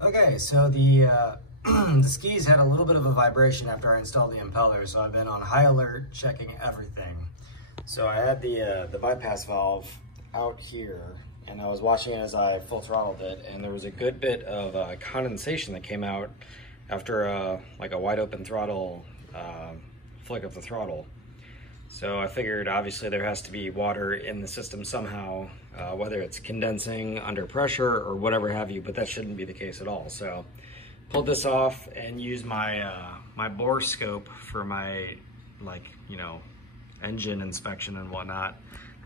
Okay, so the the skis had a little bit of a vibration after I installed the impeller, so I've been on high alert checking everything. So I had the bypass valve out here, and I was watching it as I full throttled it, and there was a good bit of condensation that came out after like a wide open throttle flick of the throttle. So I figured obviously there has to be water in the system somehow, whether it's condensing under pressure or whatever have you, but that shouldn't be the case at all. So pulled this off and used my my bore scope for my, like, you know, engine inspection and whatnot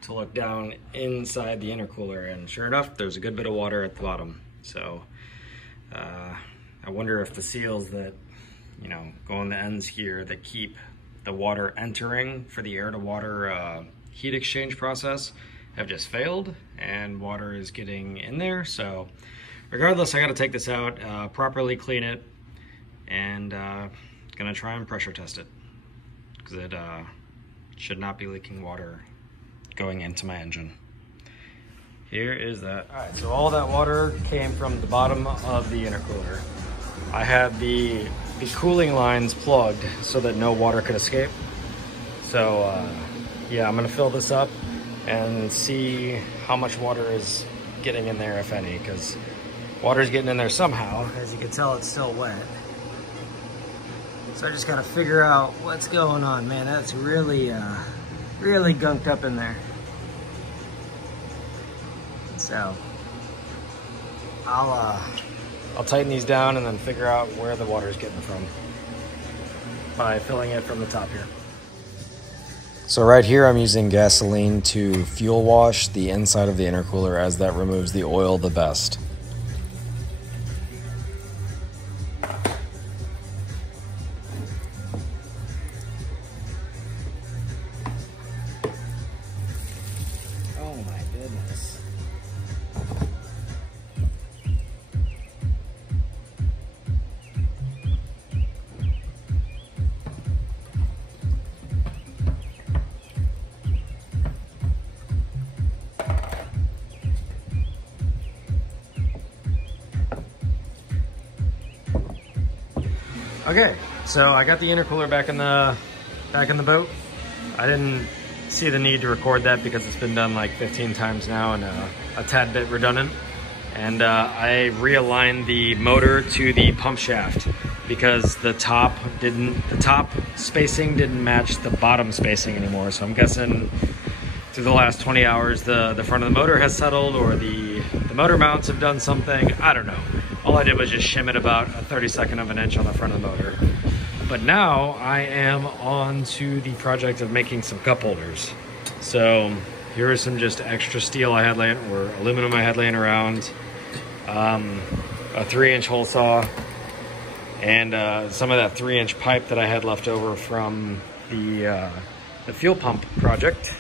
to look down inside the intercooler, and sure enough, there's a good bit of water at the bottom. So I wonder if the seals that, you know, go on the ends here that keep the water entering for the air to water heat exchange process have just failed and water is getting in there. So regardless, I got to take this out, properly clean it, and gonna try and pressure test it because it should not be leaking water going into my engine. Here is that. All right, so all that water came from the bottom of the intercooler. I had the cooling lines plugged so that no water could escape. So yeah, I'm gonna fill this up and see how much water is getting in there, if any, because water's getting in there somehow. As you can tell, it's still wet. So I just gotta figure out what's going on. Man, that's really, really gunked up in there. So I'll tighten these down and then figure out where the water is getting from by filling it from the top here. So right here I'm using gasoline to fuel wash the inside of the intercooler, as that removes the oil the best. Oh my goodness. Okay, so I got the intercooler back in the boat. I didn't see the need to record that because it's been done like 15 times now and a tad bit redundant. And I realigned the motor to the pump shaft because the top spacing didn't match the bottom spacing anymore. So I'm guessing through the last 20 hours the front of the motor has settled, or the motor mounts have done something. I don't know. All I did was just shim it about a 32nd of an inch on the front of the motor. But now I am on to the project of making some cup holders. So here is some just extra steel I had laying, or aluminum I had laying around, a 3-inch hole saw, and some of that 3-inch pipe that I had left over from the fuel pump project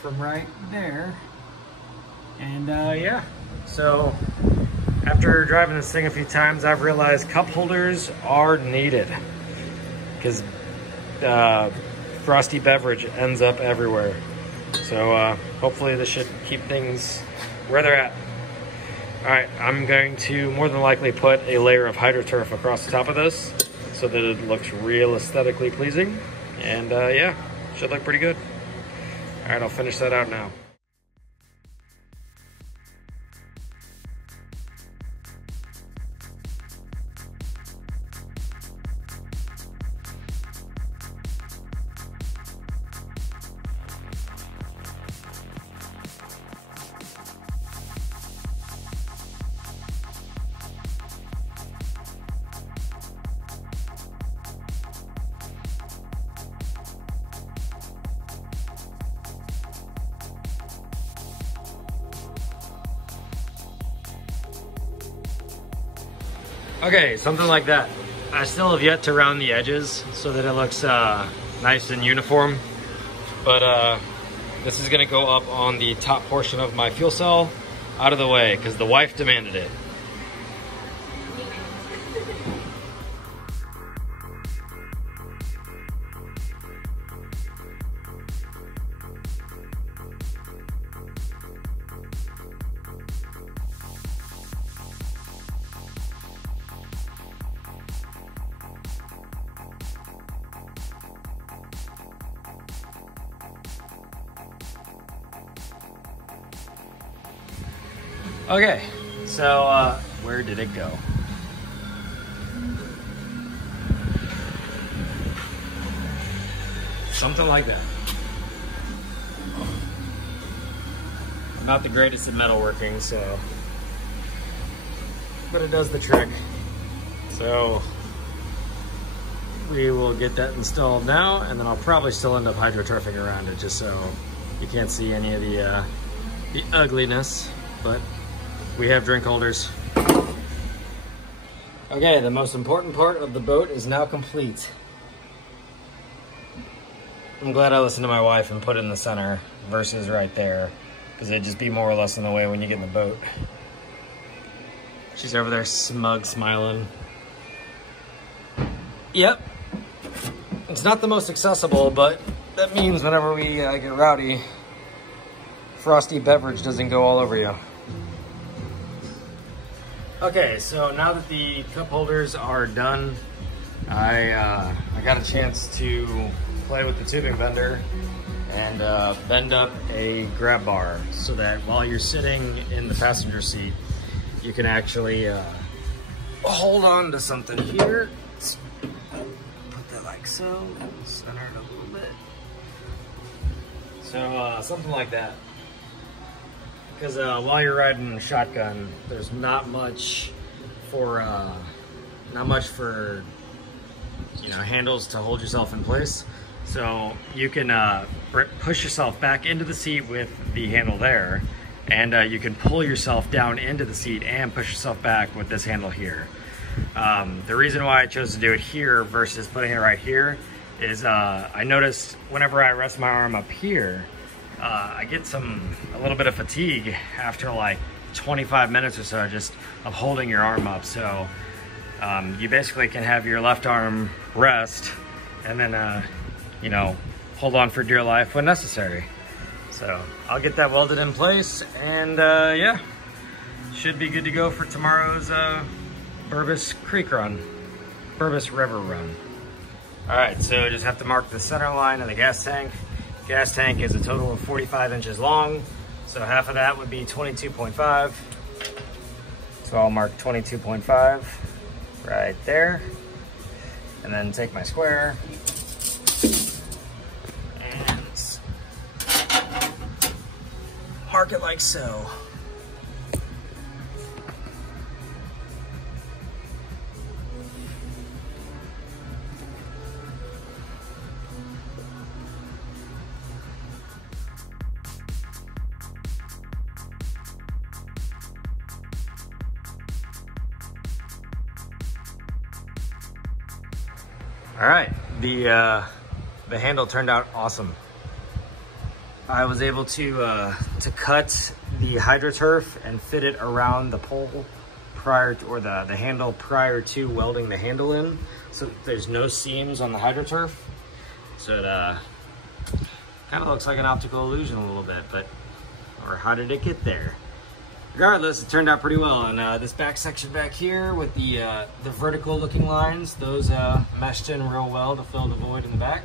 from right there. And yeah, so after driving this thing a few times, I've realized cup holders are needed because frosty beverage ends up everywhere. So hopefully this should keep things where they're at. All right, I'm going to more than likely put a layer of HydroTurf across the top of this so that it looks real aesthetically pleasing. And yeah, should look pretty good. All right, I'll finish that out now. Okay, something like that. I still have yet to round the edges so that it looks nice and uniform, but this is gonna go up on the top portion of my fuel cell, out of the way, because the wife demanded it. Okay, so where did it go? Something like that. I'm not the greatest at metalworking, so, but it does the trick. So we will get that installed now, and then I'll probably still end up hydroturfing around it just so you can't see any of the ugliness, but we have drink holders. Okay, the most important part of the boat is now complete. I'm glad I listened to my wife and put it in the center versus right there, because it'd just be more or less in the way when you get in the boat. She's over there smug smiling. Yep, it's not the most accessible, but that means whenever we get rowdy, frosty beverage doesn't go all over you. Okay, so now that the cup holders are done, I got a chance to play with the tubing bender and bend up a grab bar so that while you're sitting in the passenger seat, you can actually hold on to something here. Let's put that like so, center it a little bit. So something like that. Because while you're riding shotgun, there's not much for you know, handles to hold yourself in place. So you can push yourself back into the seat with the handle there, and you can pull yourself down into the seat and push yourself back with this handle here. The reason why I chose to do it here versus putting it right here is I noticed whenever I rest my arm up here, I get a little bit of fatigue after like 25 minutes or so just of holding your arm up. So you basically can have your left arm rest and then you know, hold on for dear life when necessary. So I'll get that welded in place, and yeah, should be good to go for tomorrow's Burbus Creek run, Burbus River run. All right, so just have to mark the center line of the gas tank. Gas tank is a total of 45 inches long, so half of that would be 22.5. So I'll mark 22.5 right there, and then take my square and mark it like so. All right, the handle turned out awesome. I was able to cut the HydroTurf and fit it around the pole prior to, or the handle prior to welding the handle in, so there's no seams on the HydroTurf. So it kind of looks like an optical illusion a little bit, but, or how did it get there? Regardless, it turned out pretty well. And this back section back here with the vertical looking lines, those meshed in real well to fill the void in the back.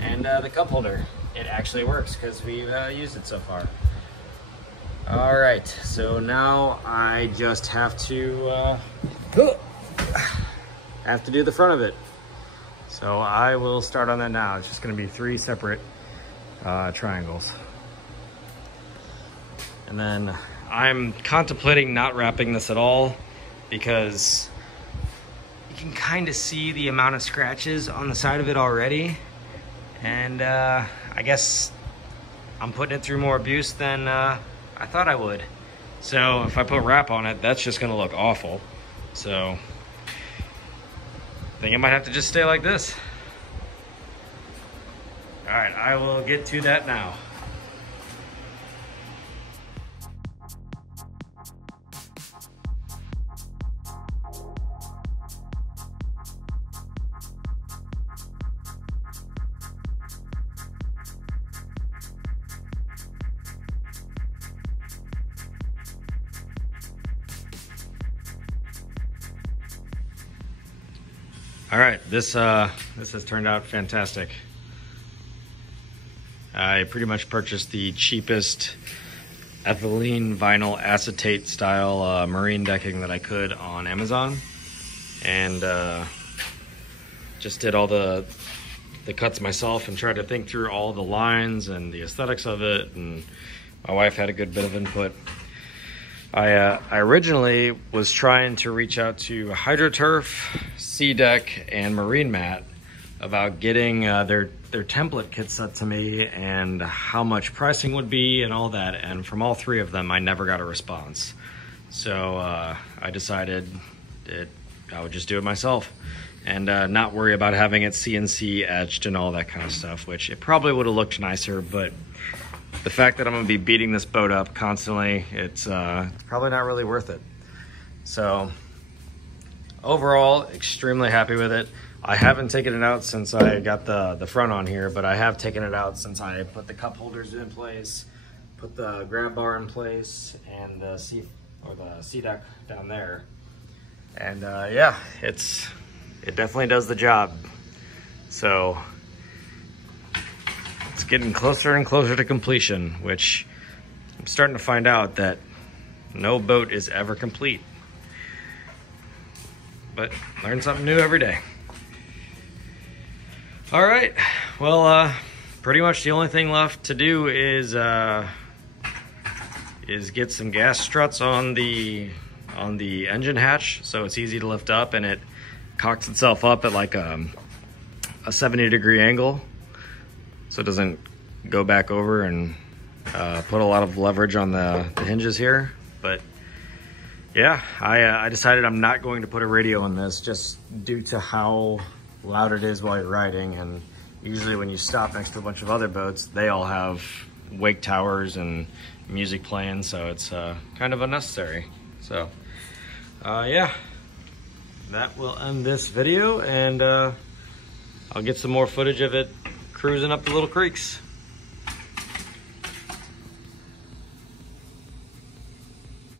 And the cup holder, it actually works because we've used it so far. All right, so now I just have to do the front of it. So I will start on that now. It's just gonna be 3 separate triangles. And then I'm contemplating not wrapping this at all because you can kind of see the amount of scratches on the side of it already. And I guess I'm putting it through more abuse than I thought I would. So if I put wrap on it, that's just gonna look awful. So I think I might have to just stay like this. All right, I will get to that now. All right, this has turned out fantastic. I pretty much purchased the cheapest ethylene vinyl acetate style marine decking that I could on Amazon, and just did all the cuts myself and tried to think through all the lines and the aesthetics of it, and my wife had a good bit of input. I originally was trying to reach out to HydroTurf, SeaDeck, and Marine Mat about getting their template kit sent to me and how much pricing would be and all that, and from all three of them I never got a response. So I decided that I would just do it myself and not worry about having it CNC etched and all that kind of stuff, which it probably would have looked nicer, but the fact that I'm gonna be beating this boat up constantly, it's probably not really worth it. So overall, extremely happy with it. I haven't taken it out since I got the front on here, but I have taken it out since I put the cup holders in place, put the grab bar in place, and the sea deck down there. And yeah, it definitely does the job. So it's getting closer and closer to completion, which I'm starting to find out that no boat is ever complete. But learn something new every day. All right, well, pretty much the only thing left to do is get some gas struts on the engine hatch, so it's easy to lift up, and it cocks itself up at like a 70-degree angle, so it doesn't go back over and put a lot of leverage on the hinges here. But yeah, I decided I'm not going to put a radio on this just due to how loud it is while you're riding, and usually when you stop next to a bunch of other boats, they all have wake towers and music playing, so it's kind of unnecessary. So yeah, that will end this video, and I'll get some more footage of it cruising up the little creeks.